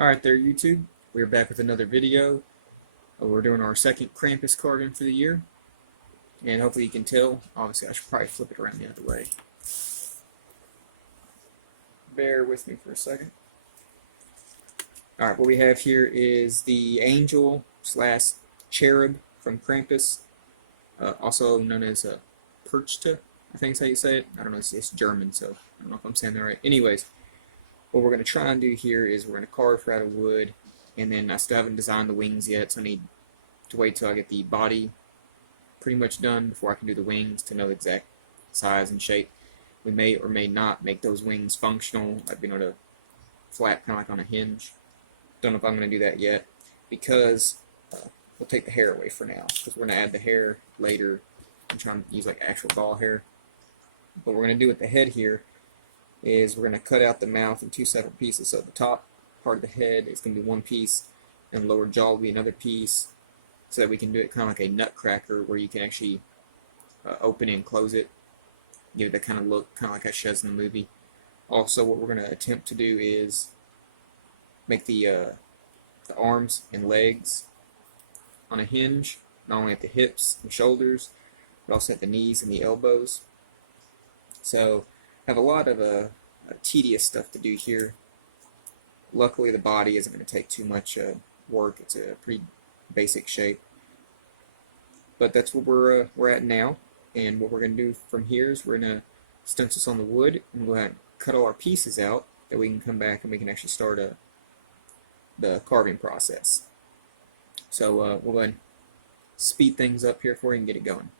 Alright there, YouTube. We're back with another video. We're doing our second Krampus carving for the year. And hopefully you can tell. Obviously, I should probably flip it around the other way. Bear with me for a second. Alright, what we have here is the angel slash cherub from Krampus. Also known as a Perchta, I think is how you say it. I don't know, it's German, so I don't know if I'm saying that right. Anyways, what we're going to try and do here is we're going to carve her out of wood, and then I still haven't designed the wings yet, so I need to wait till I get the body pretty much done before I can do the wings to know the exact size and shape. We may or may not make those wings functional, like being able to flap kind of like on a hinge. Don't know if I'm going to do that yet, because we'll take the hair away for now, because we're going to add the hair later and try and use like actual doll hair. What we're going to do with the head here is we're going to cut out the mouth in two separate pieces. So the top part of the head is going to be one piece, and the lower jaw will be another piece, so that we can do it kind of like a nutcracker, where you can actually open it and close it, give it that kind of look, kind of like how she does in the movie. Also, what we're going to attempt to do is make the arms and legs on a hinge, not only at the hips and shoulders, but also at the knees and the elbows. So have a lot of tedious stuff to do here. Luckily, the body isn't going to take too much work. It's a pretty basic shape. But that's what we're at now. And what we're going to do from here is we're going to stencil this on the wood, and we'll have cut all our pieces out, that we can come back and we can actually start the carving process. So we'll go ahead and speed things up here for you and get it going.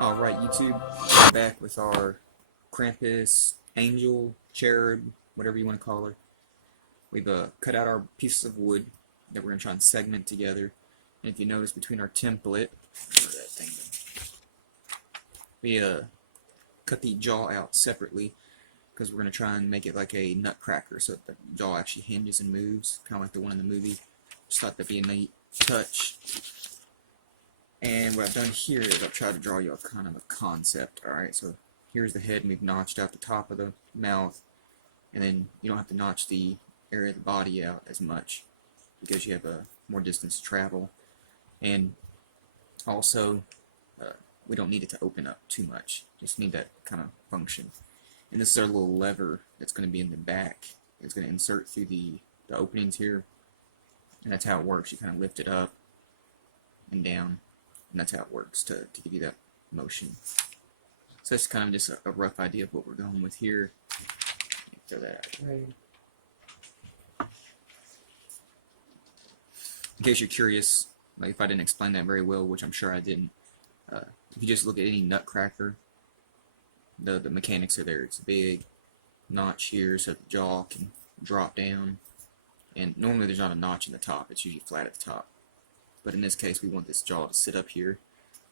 Alright, YouTube, we're back with our Krampus Angel, cherub, whatever you want to call her. We've cut out our pieces of wood that we're going to try and segment together. And if you notice between our template, we cut the jaw out separately, because we're going to try and make it like a nutcracker, so that the jaw actually hinges and moves, kind of like the one in the movie. Just thought that'd be a neat touch. And what I've done here is I've tried to draw you a kind of a concept. Alright, so here's the head, and we've notched out the top of the mouth, and then you don't have to notch the area of the body out as much, because you have more distance to travel. And also, we don't need it to open up too much, just need that kind of function. And this is our little lever that's going to be in the back. It's going to insert through the openings here, and that's how it works. You kind of lift it up and down, and that's how it works to give you that motion. So that's kind of just a rough idea of what we're going with here. Throw that out of the way. In case you're curious, like if I didn't explain that very well, which I'm sure I didn't, if you just look at any nutcracker, the mechanics are there. It's a big notch here so the jaw can drop down, and normally there's not a notch in the top, it's usually flat at the top. But in this case, we want this jaw to sit up here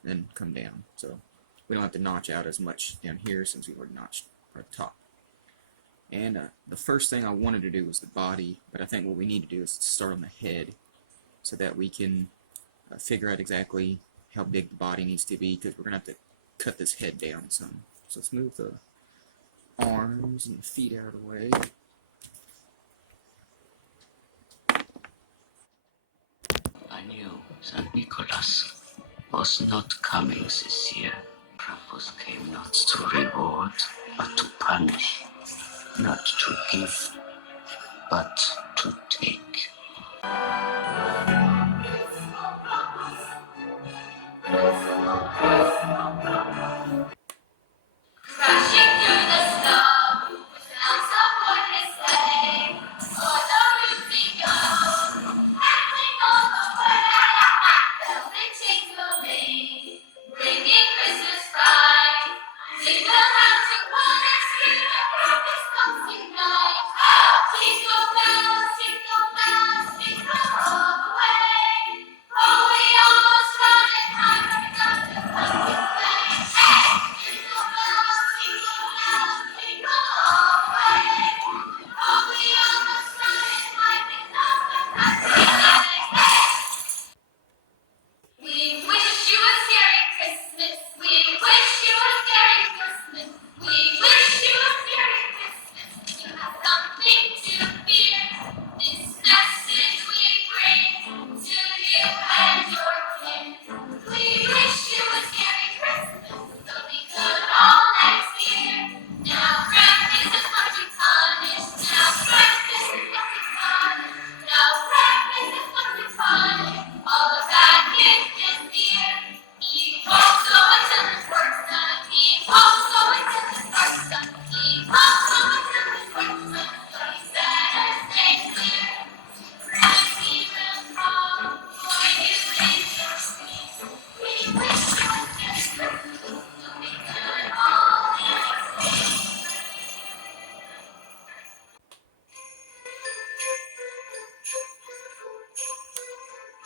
and then come down, so we don't have to notch out as much down here since we already notched our top. And the first thing I wanted to do was the body, but I think what we need to do is to start on the head, so that we can figure out exactly how big the body needs to be, because we're going to have to cut this head down some. So let's move the arms and the feet out of the way. I knew St. Nicholas was not coming this year. Krampus came not to reward, but to punish. Not to give, but to take. Crashing through the snow, sounds of what they say. For the rootsy go, acting all the way. Bells and tingling, bringing Christmas pride. Sing the house in one extreme. We wish you a Merry Christmas. We wish you a Merry Christmas. You have something to fear. This message we bring to you and your kin. We wish you a Merry Christmas. So be good all next year. Now Krampus is going to punish. Now Krampus is going to punish. Now Krampus is going to punish all the bad kids this year. He won't go until his work's done. He won't go until his work's done. He won't go until his work's done. So he better stay clear. And he will come for you in your sleep. We wish you a Merry Christmas. So be good all next year.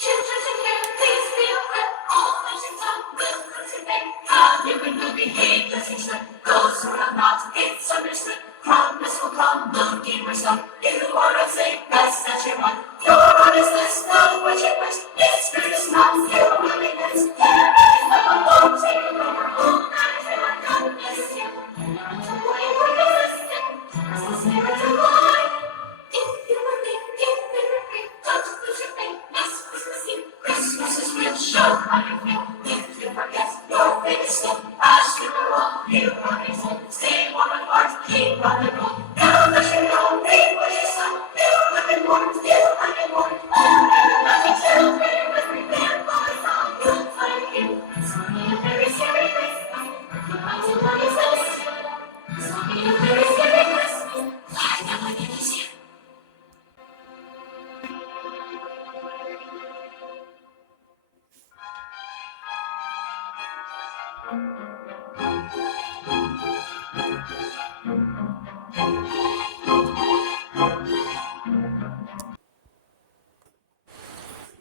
Children to hear, please be aware, all nations will participate. How you and will behave, let's teach them. Those who have not, it's understood. Promise will come, looking for some. You are a safe best that you want. Your heart is this, know what you wish. It's good as not, you really miss. There is no hope, take it over. All that is what God bless you. To play for the system, as the spirit of life. If you believe, give me the free. Don't lose your faith, this Christmas Eve. Christmas is real, show how you feel. If you forget your faith is still, ask you the wrong, you are reason. Stay warm and heart, keep on the road. Now that you know, read what you saw. You have been warned, you have been warned. As you tell me with me, man, boys, all good for you. So be a very scary Christmas. You want to know your sister. So be a very scary Christmas. I know what it is here.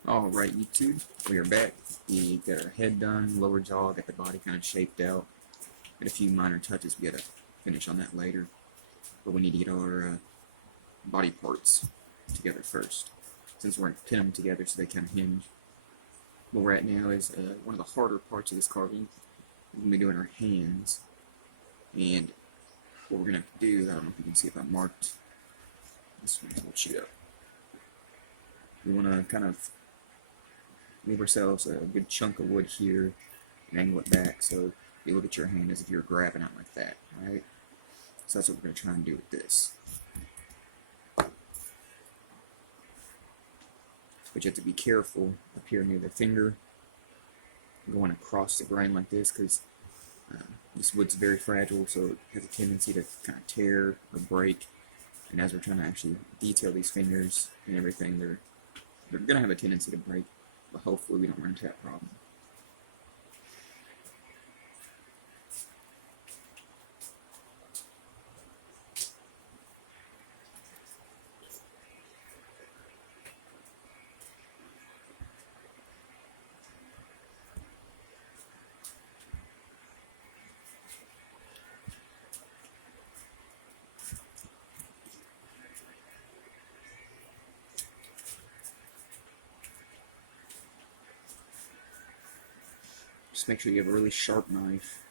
Alright, YouTube, we are back. We got our head done, lower jaw, got the body kind of shaped out. Got a few minor touches we gotta finish on that later. But we need to get our body parts together first, since we're going to pin them together so they kind of hinge. Where we're at now is one of the harder parts of this carving. We're going to be doing our hands. And what we're going to do, I don't know if you can see if I marked this one, so we'll shoot up. We want to kind of leave ourselves a good chunk of wood here and angle it back so you look at your hand as if you're grabbing out like that, alright? So that's what we're going to try and do with this. But you have to be careful up here near the finger, going across the grain like this, because this wood's very fragile, so it has a tendency to kind of tear or break. And as we're trying to actually detail these fingers and everything, they're going to have a tendency to break, but hopefully we don't run into that problem. Just make sure you have a really sharp knife,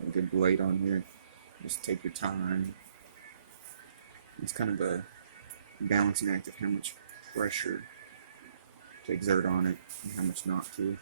a good blade on here. Just take your time. It's kind of a balancing act of how much pressure to exert on it and how much not to.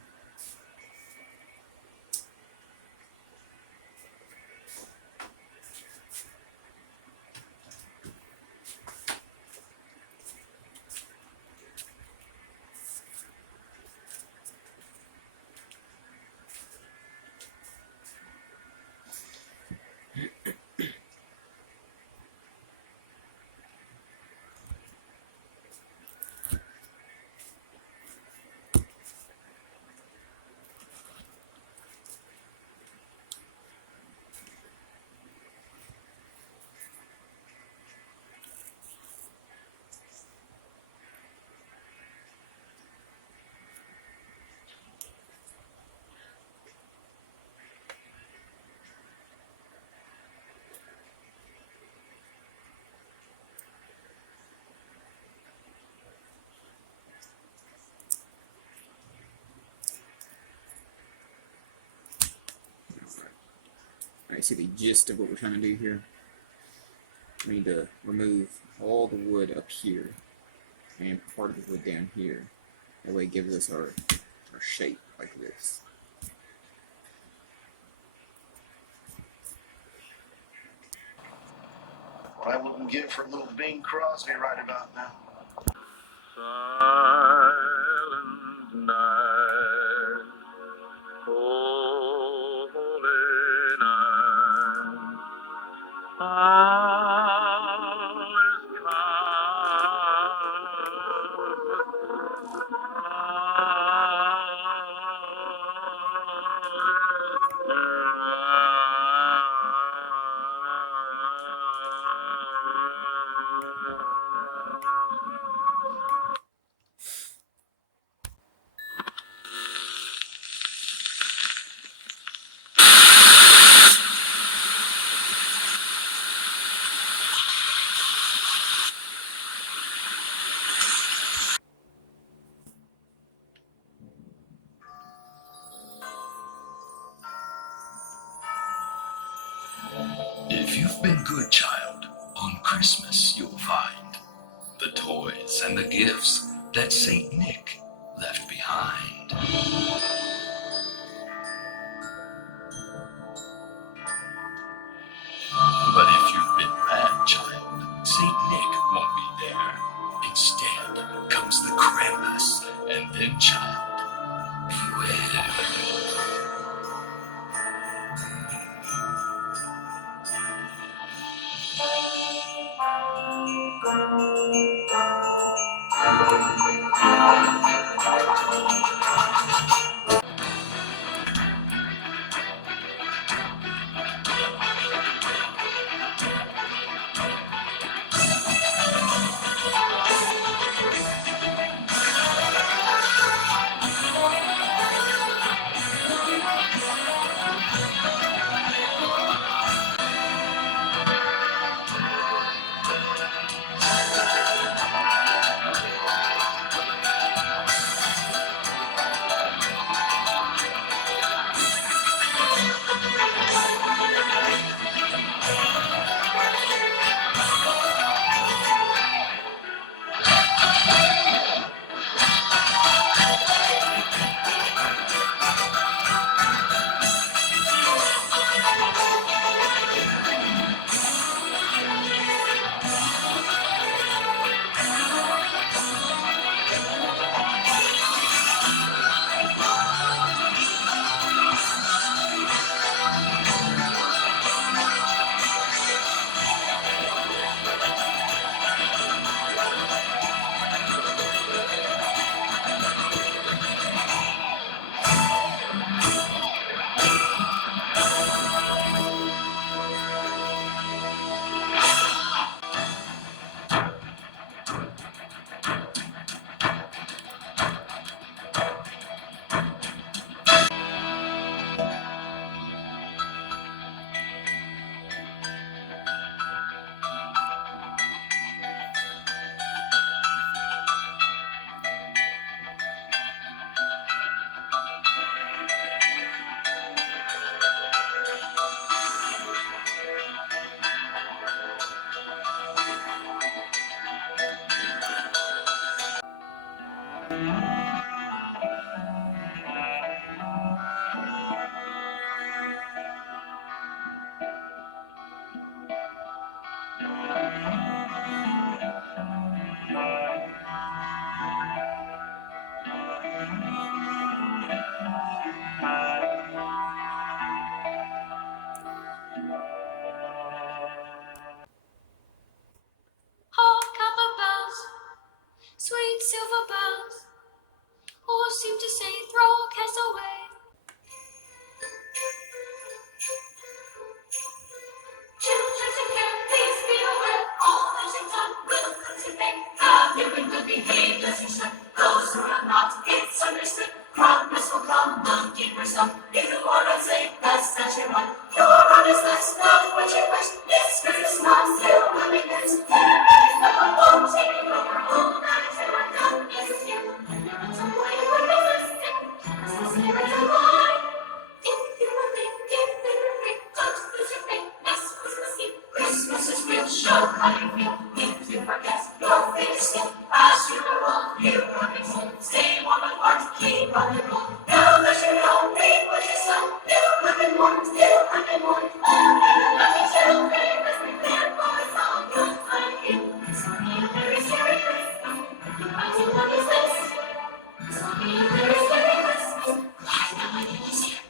Alright, see the gist of what we're trying to do here. We need to remove all the wood up here and part of the wood down here. That way it gives us our shape like this. What I wouldn't give for a little Bing Crosby right about now. Silent night, holy night, all is If you've been good, child, on Christmas you'll find the toys and the gifts that Saint Nick left behind. But if you've been bad, child, Saint Nick won't be there. Instead comes the Krampus, and then, child, beware. how you feel. If you forget, your fate is still as you roll. You are home. Stay warm and heart, keep on the roll. Now that you know, reap what you sow. Still having more, still having more. Let me tell you, let's prepare for a song. Good time you. Sorry, a very scary Christmas. I do love is this. Sorry, a very scary Christmas. I know it is here.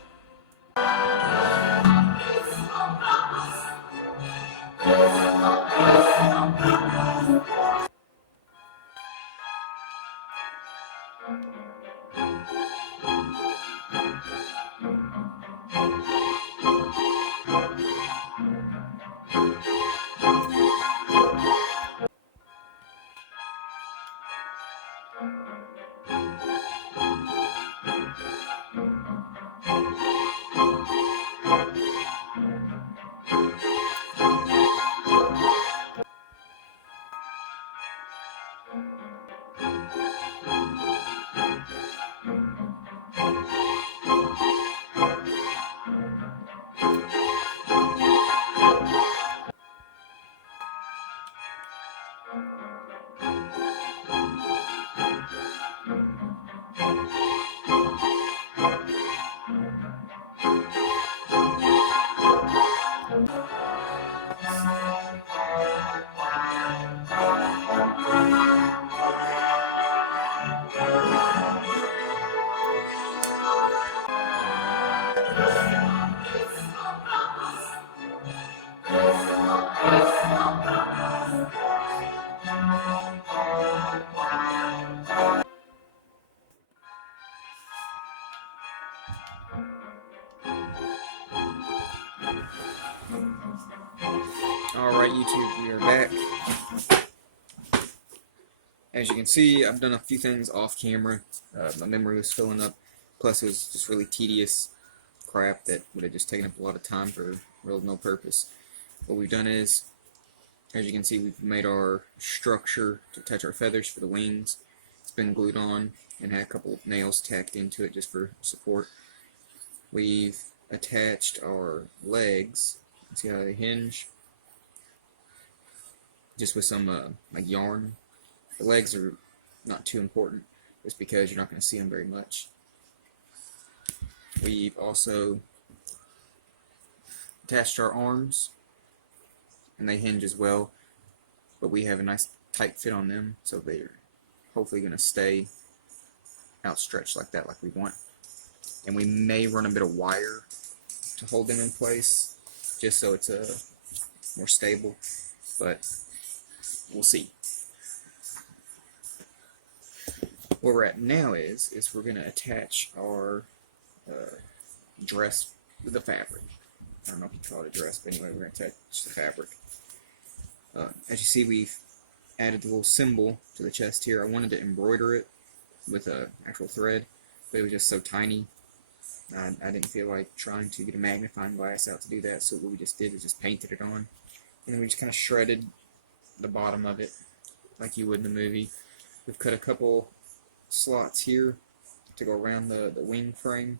Alright, YouTube, we are back. As you can see, I've done a few things off camera. My memory was filling up, plus it was just really tedious crap that would have just taken up a lot of time for real no purpose. What we've done is, as you can see, we've made our structure to attach our feathers for the wings. It's been glued on and had a couple of nails tacked into it just for support. We've attached our legs. See how they hinge? Just with some like yarn. The legs are not too important, just because you're not going to see them very much. We've also attached our arms, and they hinge as well, but we have a nice tight fit on them, so they're hopefully going to stay outstretched like that, like we want. And we may run a bit of wire to hold them in place, just so it's more stable, but we'll see. Where we're at now is we're going to attach our dress with the fabric. I don't know if you call it a dress, but anyway, we're going to attach the fabric. As you see, we've added the little symbol to the chest here. I wanted to embroider it with an actual thread, but it was just so tiny. I didn't feel like trying to get a magnifying glass out to do that, so what we just did is just painted it on. And then we just kind of shredded the bottom of it like you would in the movie. We've cut a couple slots here to go around the wing frame.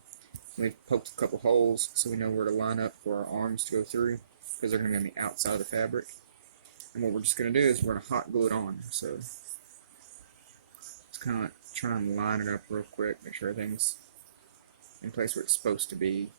We've poked a couple holes so we know where to line up for our arms to go through, because they're going to be on the outside of the fabric. And what we're just going to do is we're going to hot glue it on. So let's kind of try and line it up real quick, make sure everything's in place where it's supposed to be.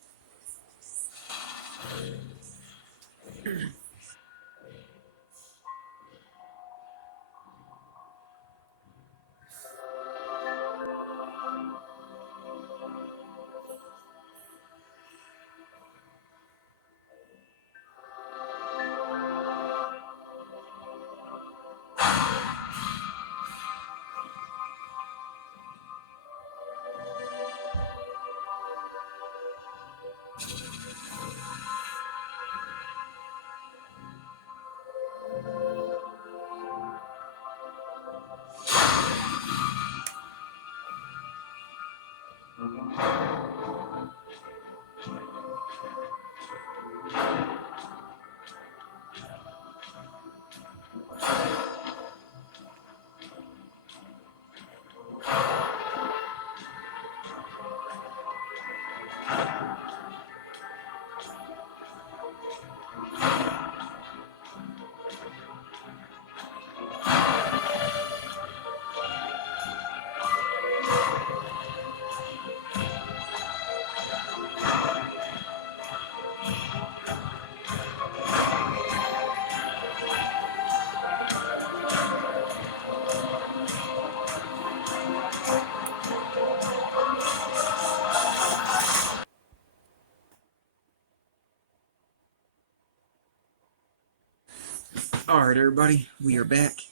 Alright everybody, we are back.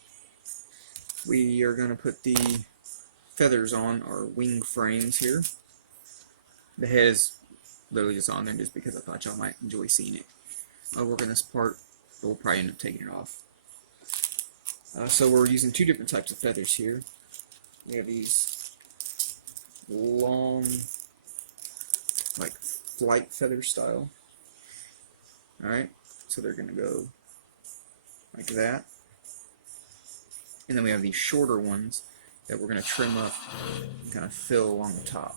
We are going to put the feathers on our wing frames here. The head is literally just on there just because I thought y'all might enjoy seeing it. I'll work on this part, but we'll probably end up taking it off. So we're using two different types of feathers here. We have these long, like flight feather style. Alright, so they're going to go like that. And then we have these shorter ones that we're going to trim up and kind of fill along the top.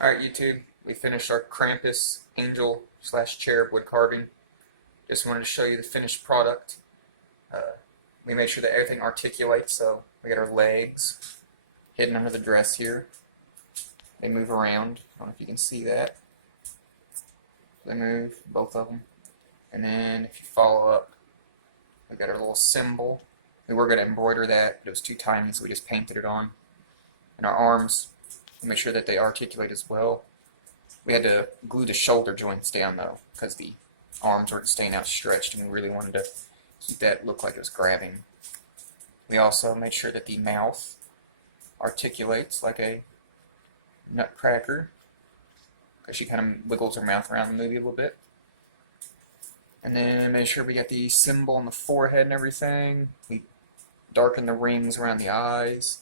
Alright YouTube, we finished our Krampus Angel / cherub wood carving. Just wanted to show you the finished product. We made sure that everything articulates, so we got our legs hidden under the dress here. They move around. I don't know if you can see that. They move, both of them. And then if you follow up, we got our little symbol. We were going to embroider that, but it was too tiny, so we just painted it on. And our arms, we make sure that they articulate as well. We had to glue the shoulder joints down though, because the arms weren't staying outstretched, and we really wanted to keep that look like it was grabbing. We also made sure that the mouth articulates like a nutcracker, because she kind of wiggles her mouth around in the movie a little bit. And then made sure we got the symbol on the forehead and everything. We darkened the rings around the eyes.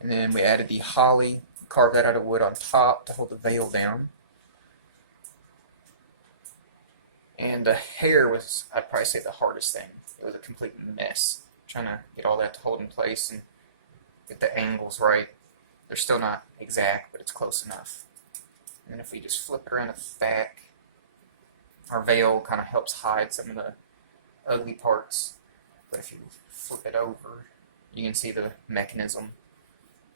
And then we added the holly, carved that out of wood on top to hold the veil down. And the hair was, I'd probably say, the hardest thing. It was a complete mess, trying to get all that to hold in place and get the angles right. They're still not exact, but it's close enough. And then if we just flip it around the back, our veil kind of helps hide some of the ugly parts. But if you flip it over, you can see the mechanism.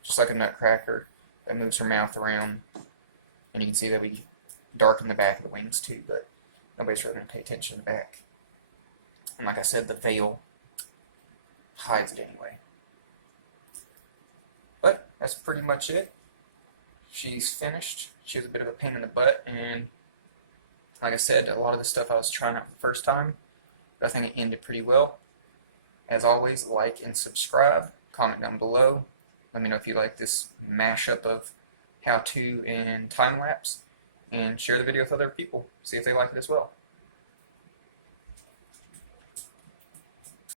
Just like a nutcracker that moves her mouth around. And you can see that we darken the back of the wings too, but nobody's really going to pay attention to the back. And like I said, the veil hides it anyway. But that's pretty much it. She's finished. She was a bit of a pain in the butt, and like I said, a lot of the stuff I was trying out the first time, but I think it ended pretty well. As always, like and subscribe. Comment down below. Let me know if you like this mashup of how-to and time-lapse, and share the video with other people. See if they like it as well.